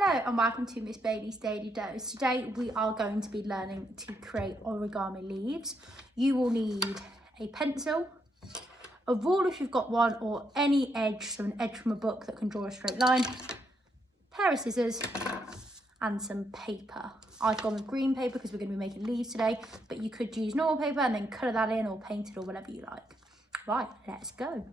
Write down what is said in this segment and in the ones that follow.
Hello and welcome to Miss Bailey's Daily Dose. Today we are going to be learning to create origami leaves. You will need a pencil, a rule if you've got one, or any edge, so an edge from a book that can draw a straight line, pair of scissors and some paper. I've gone with green paper because we're going to be making leaves today, but you could use normal paper and then colour that in or paint it or whatever you like. Right, let's go.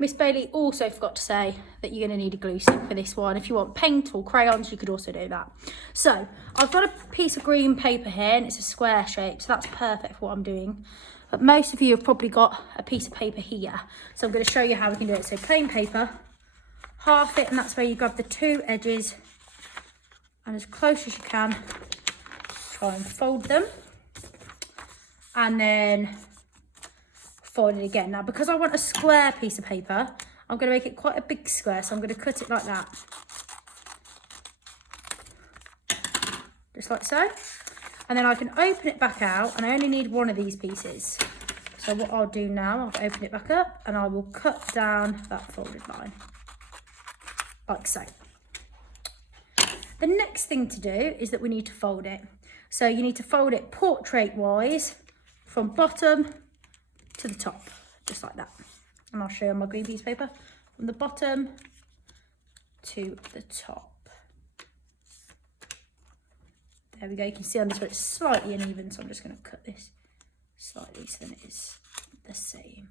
Miss Bailey also forgot to say that you're going to need a glue stick for this one. If you want paint or crayons, you could also do that. So I've got a piece of green paper here and it's a square shape, so that's perfect for what I'm doing. But most of you have probably got a piece of paper here. So I'm going to show you how we can do it. So plain paper, half it, and that's where you grab the two edges and as close as you can, try and fold them. And then fold it again. Now, because I want a square piece of paper, I'm going to make it quite a big square, so I'm going to cut it like that. Just like so. And then I can open it back out, and I only need one of these pieces. So what I'll do now, I'll open it back up, and I will cut down that folded line. Like so. The next thing to do is that we need to fold it. So you need to fold it portrait-wise from bottom to the top, just like that. And I'll show you on my green piece of paper, from the bottom to the top. There we go. You can see on this one it's slightly uneven, so I'm just going to cut this slightly so then it is the same.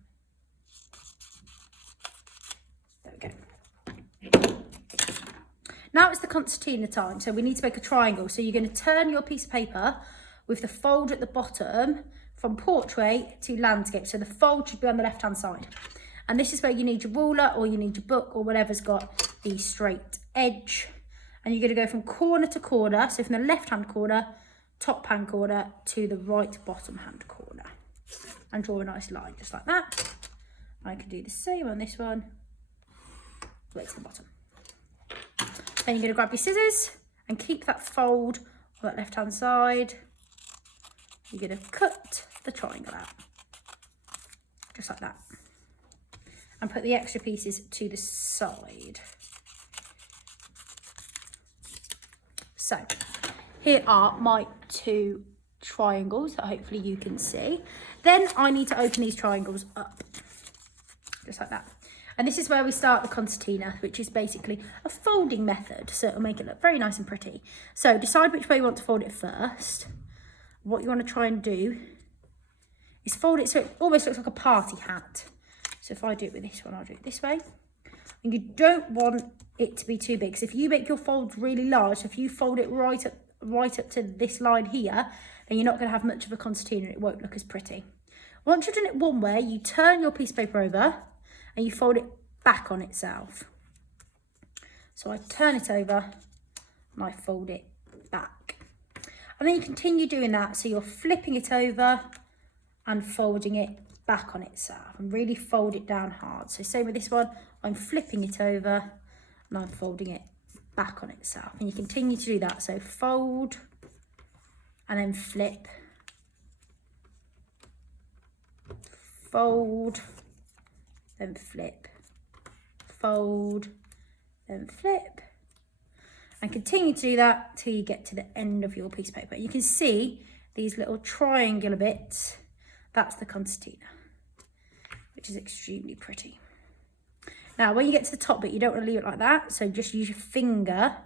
There we go. Now it's the concertina time, so we need to make a triangle. So you're going to turn your piece of paper with the fold at the bottom from portrait to landscape. So the fold should be on the left hand side. And this is where you need your ruler or you need your book or whatever's got the straight edge. And you're going to go from corner to corner. So from the left hand corner, top hand corner to the right bottom hand corner. And draw a nice line just like that. I can do the same on this one. Way to the bottom. Then you're going to grab your scissors and keep that fold on that left hand side. You're going to cut the triangle out, just like that, and put the extra pieces to the side. So here are my two triangles that hopefully you can see. Then I need to open these triangles up, just like that. And this is where we start the concertina, which is basically a folding method. So it'll make it look very nice and pretty. So decide which way you want to fold it first. What you want to try and do is fold it so it almost looks like a party hat. So if I do it with this one, I'll do it this way. And you don't want it to be too big. So if you make your folds really large, so if you fold it right up to this line here, then you're not going to have much of a concertina and it won't look as pretty. Once you've done it one way, you turn your piece of paper over and you fold it back on itself. So I turn it over and I fold it back. And then you continue doing that. So you're flipping it over and folding it back on itself and really fold it down hard. So same with this one, I'm flipping it over and I'm folding it back on itself. And you continue to do that. So fold and then flip, fold, then flip, fold, then flip. And continue to do that till you get to the end of your piece of paper. You can see these little triangular bits. That's the concertina, which is extremely pretty. Now, when you get to the top bit, you don't want to leave it like that. So just use your finger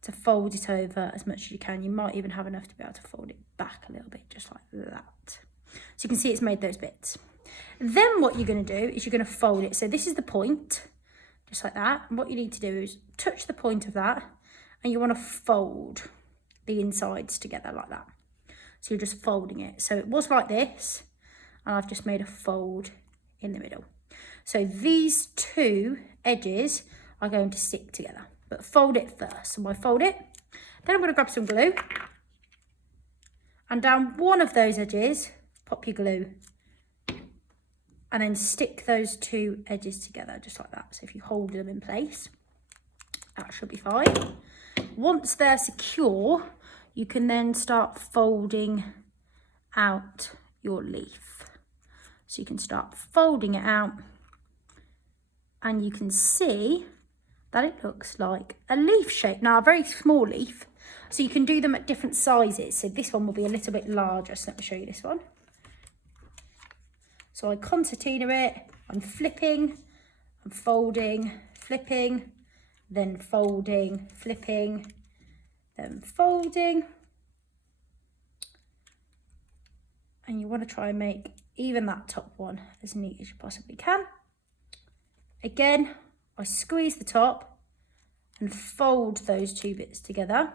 to fold it over as much as you can. You might even have enough to be able to fold it back a little bit, just like that. So you can see it's made those bits. Then what you're going to do is you're going to fold it. So this is the point. Just like that. And what you need to do is touch the point of that and you want to fold the insides together like that. So you're just folding it. So it was like this and I've just made a fold in the middle. So these two edges are going to stick together, but fold it first. So I fold it, then I'm going to grab some glue and down one of those edges, pop your glue. And then stick those two edges together, just like that. So if you hold them in place, that should be fine. Once they're secure, you can then start folding out your leaf. So you can start folding it out and you can see that it looks like a leaf shape. Now, a very small leaf, so you can do them at different sizes. So this one will be a little bit larger. So let me show you this one. So I concertina it, I'm flipping, I'm folding, flipping, then folding, flipping, then folding. And you want to try and make even that top one as neat as you possibly can. Again, I squeeze the top and fold those two bits together.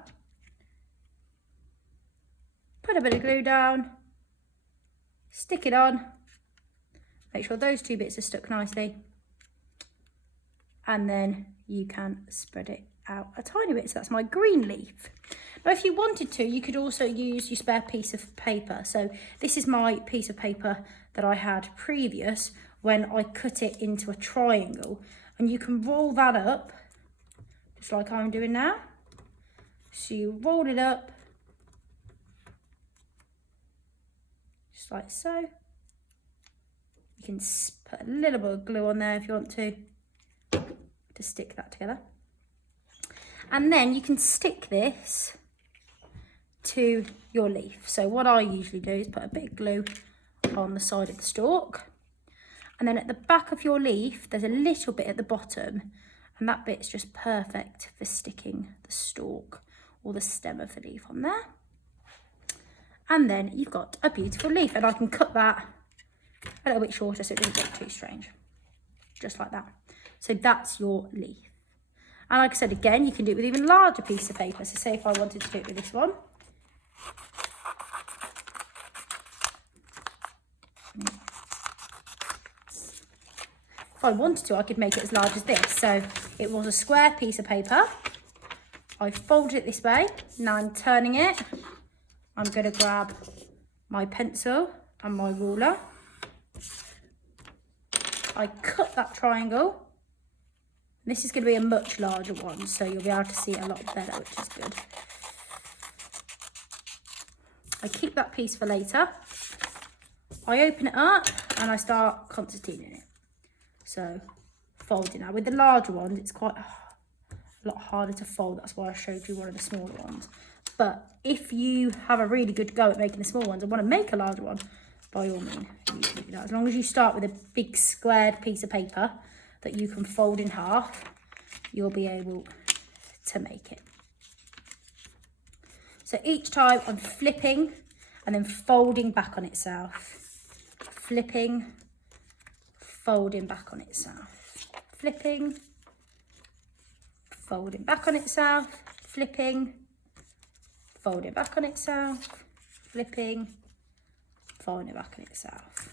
Put a bit of glue down, stick it on, make sure those two bits are stuck nicely, and then you can spread it out a tiny bit. So that's my green leaf. Now, if you wanted to, you could also use your spare piece of paper. So this is my piece of paper that I had previous when I cut it into a triangle, and you can roll that up just like I'm doing now. So you roll it up just like so. You can put a little bit of glue on there if you want to stick that together. And then you can stick this to your leaf. So what I usually do is put a bit of glue on the side of the stalk. And then at the back of your leaf, there's a little bit at the bottom, and that bit's just perfect for sticking the stalk or the stem of the leaf on there. And then you've got a beautiful leaf, and I can cut that a little bit shorter so it doesn't look too strange. Just like that. So that's your leaf. And like I said, again, you can do it with even larger piece of paper. So say if I wanted to do it with this one. If I wanted to, I could make it as large as this. So it was a square piece of paper. I folded it this way. Now I'm turning it. I'm going to grab my pencil and my ruler. I cut that triangle. This is going to be a much larger one, so you'll be able to see it a lot better, which is good. I keep that piece for later. I open it up and I start concertinaing it. So folding. Now with the larger ones, it's quite a lot harder to fold. That's why I showed you one of the smaller ones. But if you have a really good go at making the small ones and want to make a larger one, by all means, you can do that. As long as you start with a big squared piece of paper that you can fold in half, you'll be able to make it. So each time I'm flipping and then folding back on itself. Flipping, folding back on itself. Flipping, folding back on itself. Flipping, folding back on itself. Flipping, folding it back on itself.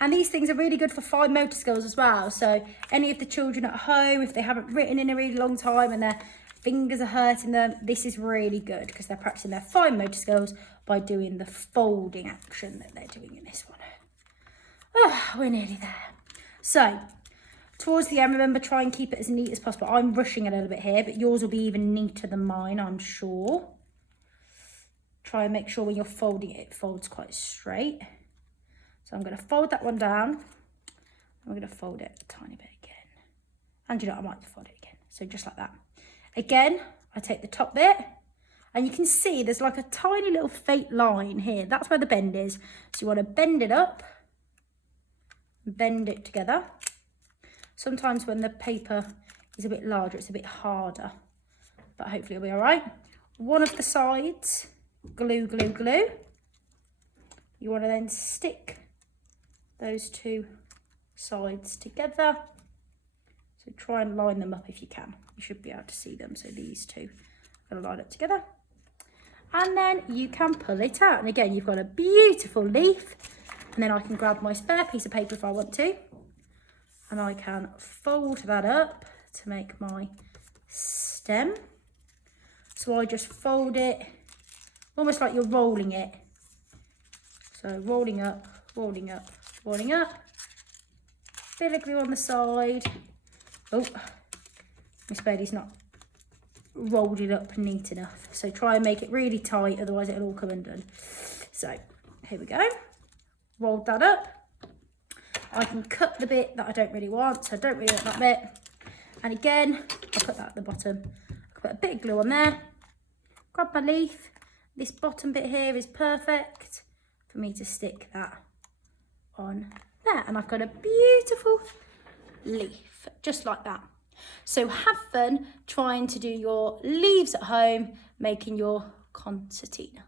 And these things are really good for fine motor skills as well. So any of the children at home, if they haven't written in a really long time and their fingers are hurting them, this is really good because they're practicing their fine motor skills by doing the folding action that they're doing in this one. Oh, we're nearly there. So towards the end, remember, try and keep it as neat as possible. I'm rushing a little bit here, but yours will be even neater than mine, I'm sure. Try and make sure when you're folding it, it folds quite straight. So I'm going to fold that one down. I'm going to fold it a tiny bit again. And you know, I might fold it again. So just like that. Again, I take the top bit and you can see there's like a tiny little fake line here. That's where the bend is. So you want to bend it up, bend it together. Sometimes when the paper is a bit larger, it's a bit harder, but hopefully it'll be all right. One of the sides, glue, glue, glue. You want to then stick those two sides together. So try and line them up if you can. You should be able to see them. So these two are going to line up together. And then you can pull it out. And again, you've got a beautiful leaf. And then I can grab my spare piece of paper if I want to. And I can fold that up to make my stem. So I just fold it almost like you're rolling it. So rolling up, rolling up, rolling up. Bit of glue on the side. Oh, Miss Bailey's not rolled it up neat enough. So try and make it really tight, otherwise it'll all come undone. So here we go. Rolled that up. I can cut the bit that I don't really want, so I don't really want that bit. And again, I'll put that at the bottom. I'll put a bit of glue on there, grab my leaf. This bottom bit here is perfect for me to stick that on there. And I've got a beautiful leaf, just like that. So have fun trying to do your leaves at home, making your concertina.